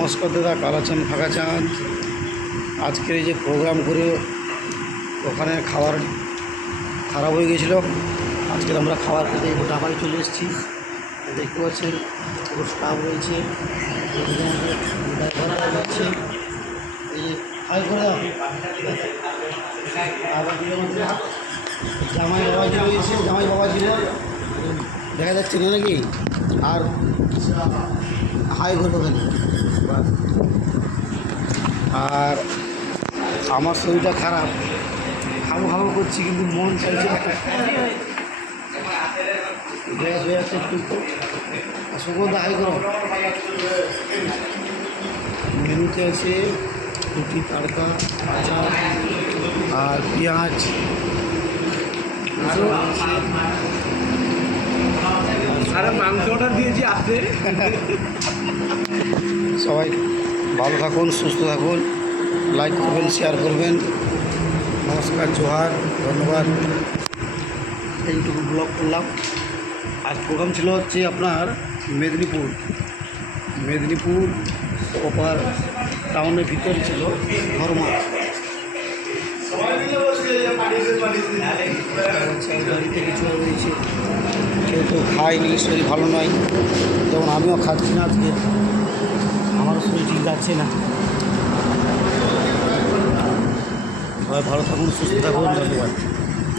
নমস্কার দাদা, কালাচাঁদ ফাঁকা চাঁদ। আজকের এই যে প্রোগ্রাম করে ওখানে খাবার খারাপ হয়ে গেছিলো। আজকে আমরা খাবার খেতে ঢাবায় চলে এসেছি। দেখতে পাচ্ছেন পুরো স্টাফ রয়েছে, যাচ্ছে এই যে হাই করে জামাই বাবাজি রয়েছে, জামাই বাবাজি দেখা যাচ্ছে না নাকি? আর হাই করে ওখানে। আর আমার শরীরটা খারাপ, খাবো খাবো করছি কিন্তু মন চাইছে গ্যাস হয়ে যাচ্ছে একটু। সুগন্ধ হাই করো। মেনুতে আছে রুটি, তড়কা, আচার আর পেঁয়াজ। আরে মাংস অর্ডার দিয়েছি আসতে। সবাই ভালো থাকুন, সুস্থ থাকুন, লাইক করবেন, শেয়ার করবেন। নমস্কার, জোহার, ধন্যবাদ। এইটুকু ব্লগ করলাম। আজ প্রোগ্রাম ছিল হচ্ছে আপনার মেদিনীপুর প্রপার টাউনের ভিতরে ছিল ধর্মা। গাড়িতে কিছু রয়েছে, কেউ কেউ খায়নি, শরীর ভালো নয়, যেমন আমিও খাচ্ছি না আজকে, আমারও শরীর ঠিক যাচ্ছে না। সবাই ভালো থাকুন, সুস্থ থাকুন, ধন্যবাদ।